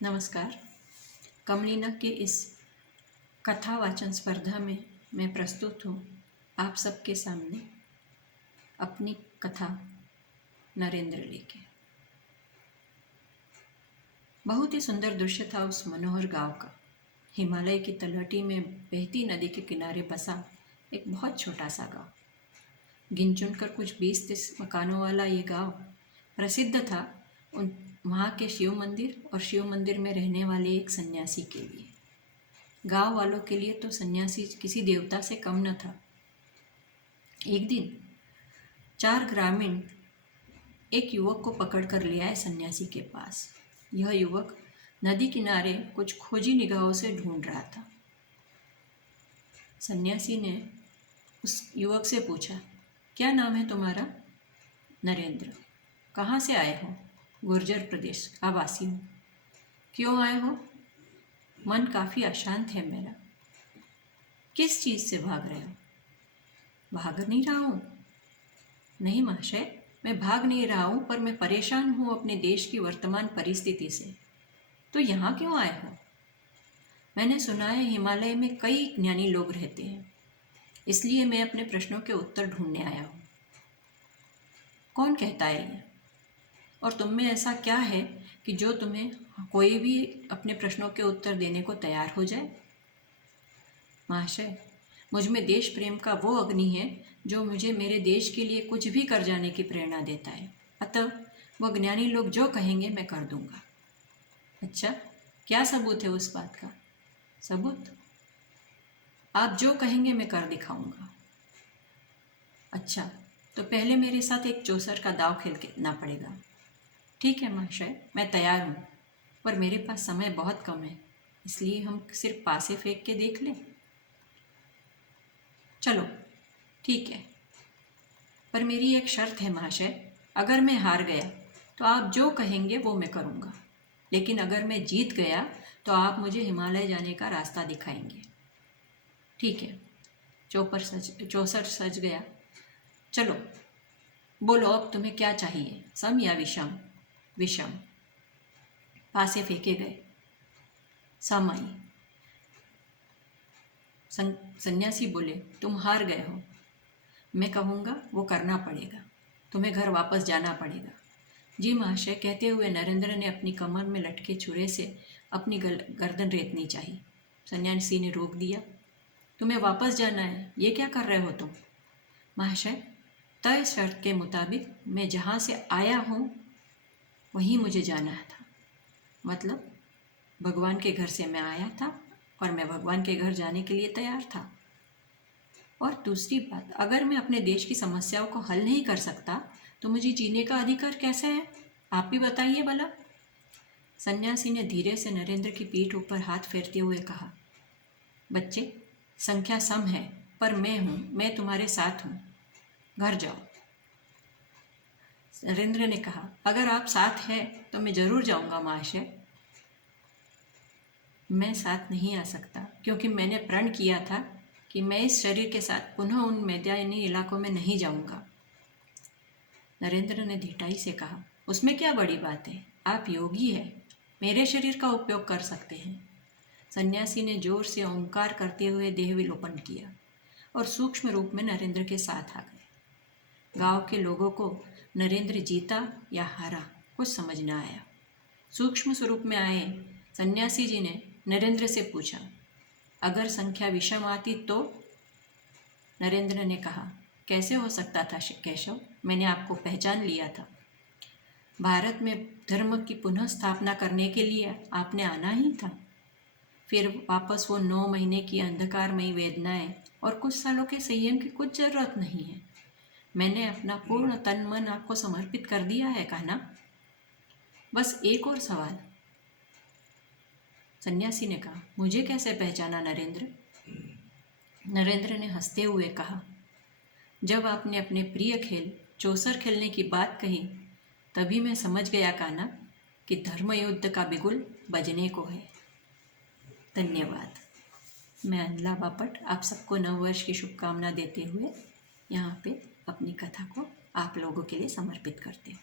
नमस्कार। कमलीनक के इस कथा वाचन स्पर्धा में मैं प्रस्तुत हूँ आप सबके सामने अपनी कथा नरेंद्र लेके। बहुत ही सुंदर दृश्य था उस मनोहर गांव का। हिमालय की तलहटी में बहती नदी के किनारे बसा एक बहुत छोटा सा गांव। गिन चुनकर कुछ 20-30 मकानों वाला ये गांव प्रसिद्ध था वहाँ के शिव मंदिर और शिव मंदिर में रहने वाले एक सन्यासी के लिए। गांव वालों के लिए तो सन्यासी किसी देवता से कम न था। एक दिन 4 ग्रामीण एक युवक को पकड़कर ले आए सन्यासी के पास। यह युवक नदी किनारे कुछ खोजी निगाहों से ढूंढ रहा था। सन्यासी ने उस युवक से पूछा, क्या नाम है तुम्हारा? नरेंद्र। कहाँ से आए हो? गुर्जर प्रदेश का वासी हूँ। क्यों आए हो? मन काफ़ी अशांत है मेरा। किस चीज़ से भाग रहे हो? भाग नहीं रहा हूँ। नहीं महाशय, मैं भाग नहीं रहा हूँ, पर मैं परेशान हूँ अपने देश की वर्तमान परिस्थिति से। तो यहाँ क्यों आए हो? मैंने सुना है हिमालय में कई ज्ञानी लोग रहते हैं, इसलिए मैं अपने प्रश्नों के उत्तर ढूंढने आया हूँ। कौन कहता है ये? और तुम में ऐसा क्या है कि जो तुम्हें कोई भी अपने प्रश्नों के उत्तर देने को तैयार हो जाए? महाशय, मुझ में देश प्रेम का वो अग्नि है जो मुझे मेरे देश के लिए कुछ भी कर जाने की प्रेरणा देता है। अतः वह ज्ञानी लोग जो कहेंगे मैं कर दूंगा। अच्छा, क्या सबूत है उस बात का? सबूत? आप जो कहेंगे मैं कर दिखाऊंगा। अच्छा, तो पहले मेरे साथ एक चौसर का दाव खेलना पड़ेगा। ठीक है महाशय, मैं तैयार हूँ, पर मेरे पास समय बहुत कम है, इसलिए हम सिर्फ पासे फेंक के देख लें। चलो ठीक है, पर मेरी एक शर्त है महाशय। अगर मैं हार गया तो आप जो कहेंगे वो मैं करूँगा, लेकिन अगर मैं जीत गया तो आप मुझे हिमालय जाने का रास्ता दिखाएंगे। ठीक है। चौसर सज गया। चलो बोलो, अब तुम्हें क्या चाहिए, सम या विषम? विषम। पासे फेंके गए। सम आई। सन्यासी बोले, तुम हार गए हो। मैं कहूँगा वो करना पड़ेगा, तुम्हें घर वापस जाना पड़ेगा। जी महाशय, कहते हुए नरेंद्र ने अपनी कमर में लटके छुरे से अपनी गर्दन रेतनी चाहिए। सन्यासी ने रोक दिया। तुम्हें वापस जाना है, ये क्या कर रहे हो तुम? महाशय, तय शर्त के मुताबिक मैं जहाँ से आया हूँ वहीं मुझे जाना था। मतलब भगवान के घर से मैं आया था और मैं भगवान के घर जाने के लिए तैयार था। और दूसरी बात, अगर मैं अपने देश की समस्याओं को हल नहीं कर सकता तो मुझे जीने का अधिकार कैसे है? आप भी बताइए भला। सन्यासी ने धीरे से नरेंद्र की पीठ ऊपर हाथ फेरते हुए कहा, बच्चे, संख्या सम है, पर मैं तुम्हारे साथ हूँ। घर जाओ। नरेंद्र ने कहा, अगर आप साथ हैं तो मैं जरूर जाऊँगा महाशय। मैं साथ नहीं आ सकता, क्योंकि मैंने प्रण किया था कि मैं इस शरीर के साथ पुनः उन मैदानी इलाकों में नहीं जाऊंगा। नरेंद्र ने ढिठाई से कहा, उसमें क्या बड़ी बात है, आप योगी हैं, मेरे शरीर का उपयोग कर सकते हैं। सन्यासी ने जोर से ओंकार करते हुए देह विलोपन किया और सूक्ष्म रूप में नरेंद्र के साथ आ गए। गांव के लोगों को नरेंद्र जीता या हारा कुछ समझ न आया। सूक्ष्म स्वरूप में आए सन्यासी जी ने नरेंद्र से पूछा, अगर संख्या विषम आती तो? नरेंद्र ने कहा, कैसे हो सकता था केशव, मैंने आपको पहचान लिया था। भारत में धर्म की पुनः स्थापना करने के लिए आपने आना ही था। फिर वापस वो 9 महीने की अंधकारमयी वेदनाएं और कुछ सालों के संयम की कुछ जरूरत नहीं है। मैंने अपना पूर्ण तन मन आपको समर्पित कर दिया है कान्हा। बस एक और सवाल। सन्यासी ने कहा, मुझे कैसे पहचाना नरेंद्र? नरेंद्र ने हंसते हुए कहा, जब आपने अपने प्रिय खेल चौसर खेलने की बात कही तभी मैं समझ गया कान्हा कि धर्म युद्ध का बिगुल बजने को है। धन्यवाद। मैं अनला बापट आप सबको नववर्ष की शुभकामना देते हुए यहाँ पे अपनी कथा को आप लोगों के लिए समर्पित करती हूँ।